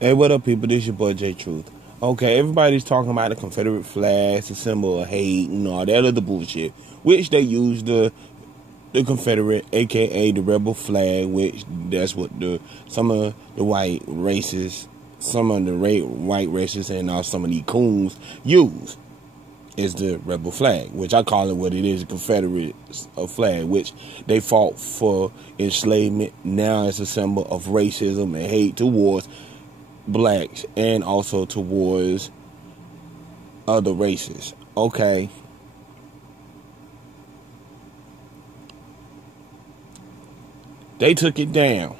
Hey, what up, people? This your boy J Truth. Okay, everybody's talking about the Confederate flag, the symbol of hate, and all that other bullshit, which they use the Confederate, aka the rebel flag, which that's what some of the white races, and some of the coons use is the rebel flag, which I call it what it is, a Confederate flag, which they fought for enslavement. Now it's a symbol of racism and hate towards blacks and also towards other races. Okay. They took it down.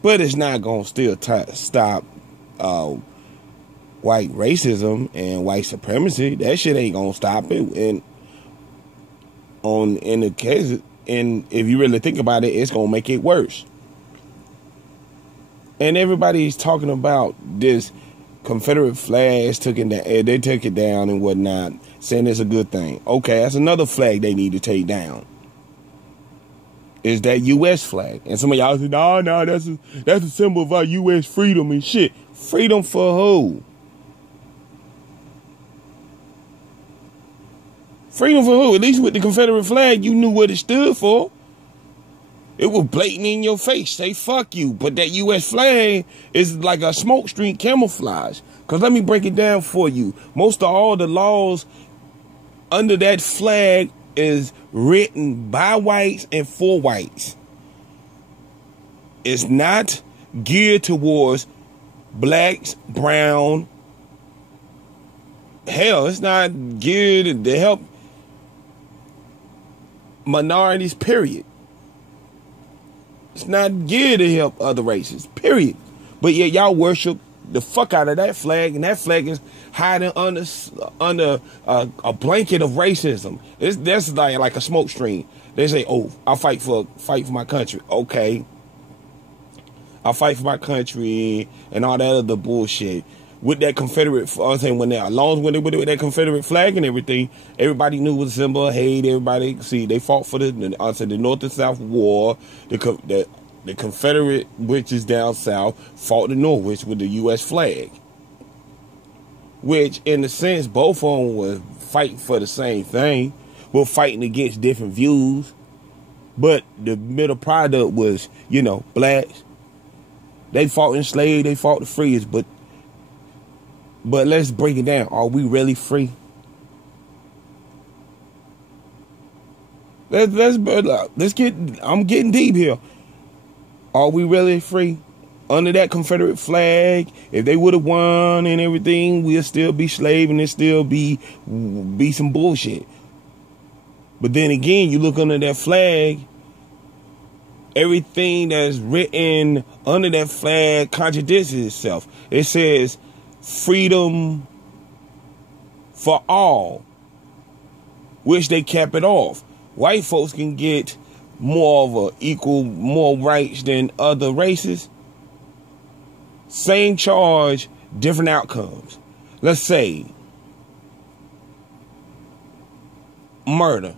But it's not going to still stop white racism and white supremacy. That shit ain't going to stop it. And in the case, and if you really think about it, it's going to make it worse. And everybody's talking about this Confederate flags they took it down and whatnot, saying it's a good thing. Okay, that's another flag they need to take down. Is that U.S. flag. And some of y'all say, no, that's a symbol of our U.S. freedom and shit. Freedom for who? Freedom for who? At least with the Confederate flag, you knew what it stood for. It was blatant in your face. Say, fuck you. But that U.S. flag is like a smoke screen camouflage. Because let me break it down for you. Most of all the laws under that flag is written by whites and for whites. It's not geared towards blacks, brown. Hell, it's not geared to help minorities, period. It's not geared to help other races, period. But yet y'all worship the fuck out of that flag, and that flag is hiding under a blanket of racism. That's like a smoke screen. They say, "Oh, I'll fight for my country." Okay, I'll fight for my country and all that other bullshit. With that Confederate, with that Confederate flag and everything, everybody knew it was a symbol of hate. Everybody, see, they fought for the North and South War. The Confederate witches down south fought the North with the U.S. flag. Which, in a sense, both of them were fighting for the same thing, but fighting against different views. But the middle product was, blacks. They fought enslaved, they fought the freest, but let's break it down. Are we really free? I'm getting deep here. Are we really free? Under that Confederate flag, if they would have won and everything, we'll still be slave and it still be some bullshit. But then again, you look under that flag, everything that's written under that flag contradicts itself. It says freedom for all, which they kept it off. White folks can get more rights than other races. Same charge, different outcomes. Let's say murder.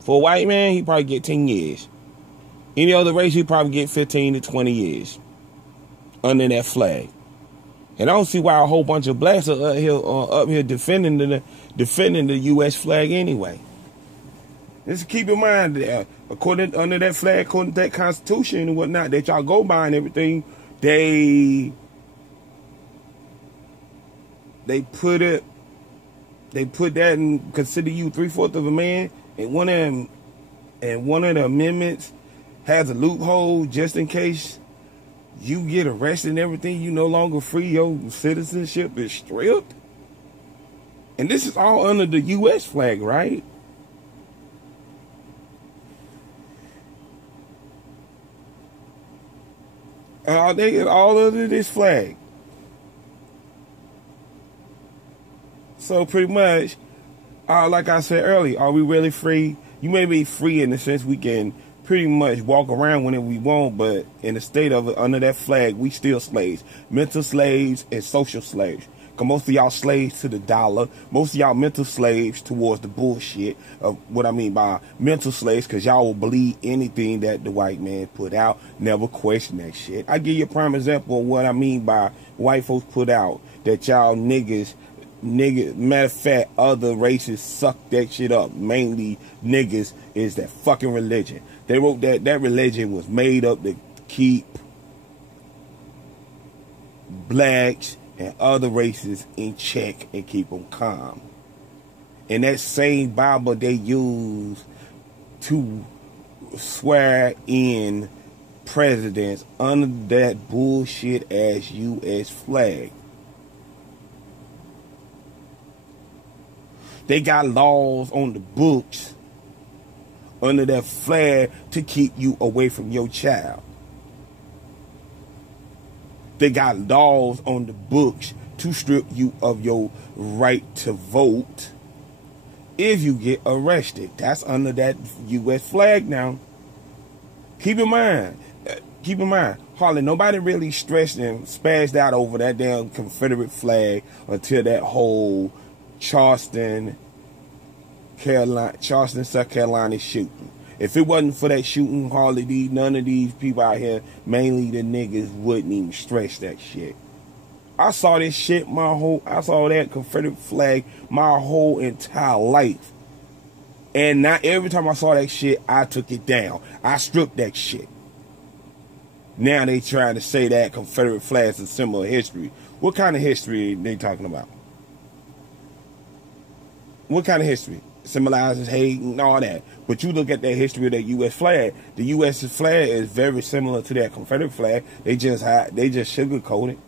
For a white man, he probably get 10 years. Any other race, he probably get 15 to 20 years under that flag. And I don't see why a whole bunch of blacks are up here defending the U.S. flag anyway. Just keep in mind that under that flag, according to that Constitution and whatnot that y'all go by and everything, they put that and consider you 3/4 of a man. And one of the amendments has a loophole just in case you get arrested and everything, you no longer free, your citizenship is stripped. And this is all under the U.S. flag, right? They all under this flag. So pretty much, like I said earlier, are we really free? You may be free in the sense we can pretty much walk around whenever we want, but in the state of it, under that flag, we still slaves. Mental slaves and social slaves. Cause most of y'all slaves to the dollar. Most of y'all mental slaves towards the bullshit of what I mean by mental slaves. Cause y'all will believe anything that the white man put out. Never question that shit. I give you a prime example of what I mean by white folks put out. That y'all niggas, matter of fact, other races suck that shit up. Mainly niggas is that fucking religion. They wrote that religion was made up to keep blacks and other races in check and keep them calm. And that same Bible they use to swear in presidents under that bullshit ass U.S. flag. They got laws on the books under that flag to keep you away from your child. They got laws on the books to strip you of your right to vote if you get arrested. That's under that U.S. flag now. Keep in mind, hardly nobody really stressed and spazzed out over that damn Confederate flag until that whole Charleston, South Carolina shooting. If it wasn't for that shooting, hardly none of these people out here, mainly the niggas, wouldn't even stress that shit. I saw this shit I saw that Confederate flag my whole entire life. And not every time I saw that shit, I took it down. I stripped that shit. Now they trying to say that Confederate flag is a symbol of history. What kind of history they talking about? What kind of history? Symbolizes hate and all that. But you look at the history of that U.S. flag. The U.S. flag is very similar to that Confederate flag. They just sugarcoat it.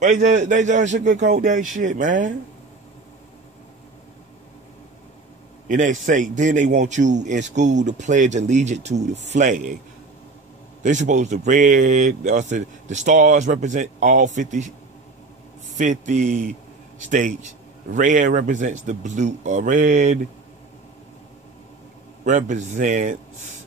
They just sugarcoat that shit, man. And they say then they want you in school to pledge allegiance to the flag. They're supposed to the stars represent all 50 states. Red represents the blue. Red represents,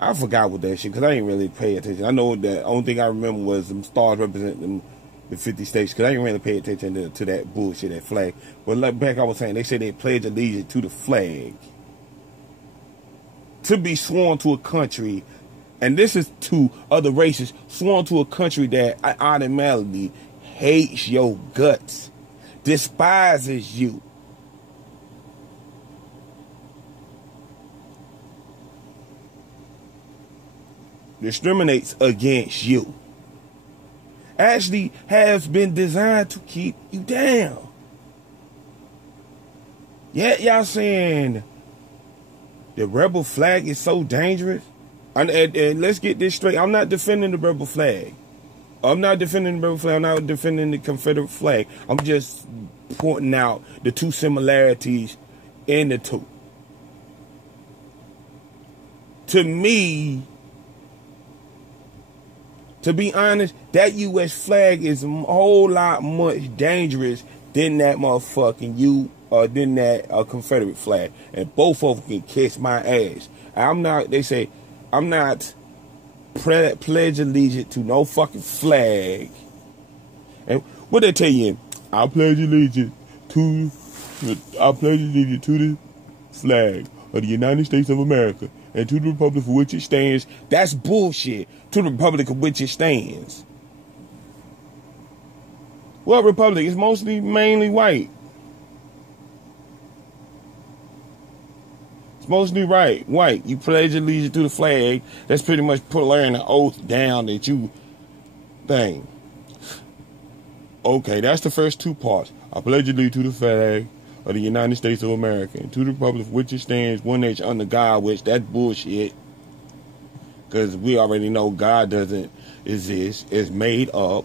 I forgot what that shit, because I ain't really pay attention. I know the only thing I remember was them stars representing the 50 states, because I didn't really pay attention to that bullshit, that flag. But like back I was saying, they said they pledge allegiance to the flag. To be sworn to a country, and this is to other races, sworn to a country that automatically hates your guts, despises you. Discriminates against you. Actually has been designed to keep you down. Yet y'all saying the rebel flag is so dangerous. And let's get this straight. I'm not defending the rebel flag. I'm not defending the rebel flag. I'm not defending the Confederate flag. I'm just pointing out the two similarities in the two. To me, to be honest, that U.S. flag is a whole lot much dangerous than that motherfucking than that Confederate flag. And both of them can kiss my ass. They say, I'm not pledge allegiance to no fucking flag. And what they tell you? I pledge allegiance to the flag of the United States of America and to the republic for which it stands. That's bullshit. To the republic of which it stands. What republic? It's mainly white. It's mostly white. You pledge allegiance to the flag. That's pretty much laying an oath down that you thing. Okay, that's the first two parts. I pledge allegiance to the flag of the United States of America and to the republic for which it stands, one nation under God, which that's bullshit. Because we already know God doesn't exist. It's made up.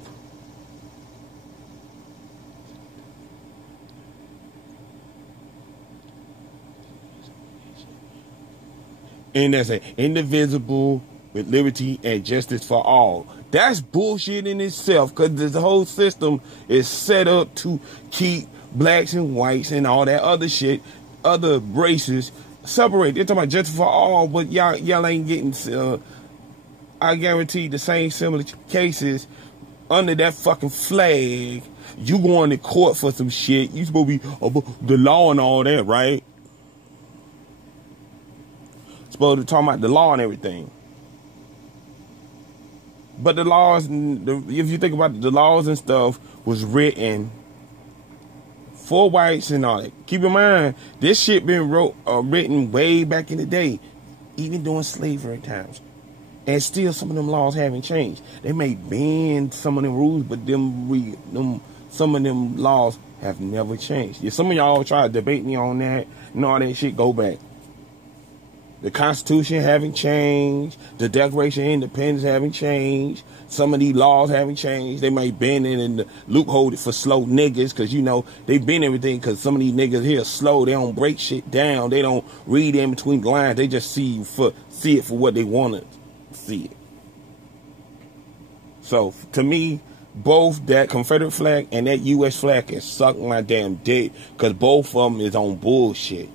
And that's an indivisible with liberty and justice for all. That's bullshit in itself, because this whole system is set up to keep blacks and whites and all that other shit, other races, separate. They're talking about justice for all, but y'all ain't getting I guarantee the same similar cases under that fucking flag. You going to court for some shit. You supposed to be the law and all that, right? Supposed to talk about the law and everything. But the laws, if you think about it, the laws and stuff was written for whites and all that. Keep in mind, this shit been written way back in the day, even during slavery times. And still some of them laws haven't changed. They may bend some of them rules, but some of them laws have never changed. If some of y'all try to debate me on that and all that shit, go back. The Constitution haven't changed. The Declaration of Independence haven't changed. Some of these laws haven't changed. They may bend it and loophole it for slow niggas because, you know, they bend everything because some of these niggas here are slow. They don't break shit down. They don't read in between the lines. They just see it for what they want to see it. So, to me, both that Confederate flag and that U.S. flag can suck my damn dick because both of them is on bullshit.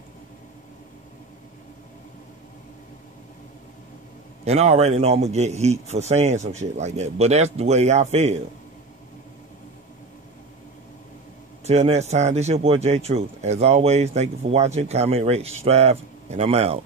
And I already know I'm going to get heat for saying some shit like that. But that's the way I feel. Till next time, this your boy J Truth. As always, thank you for watching. Comment, rate, subscribe, and I'm out.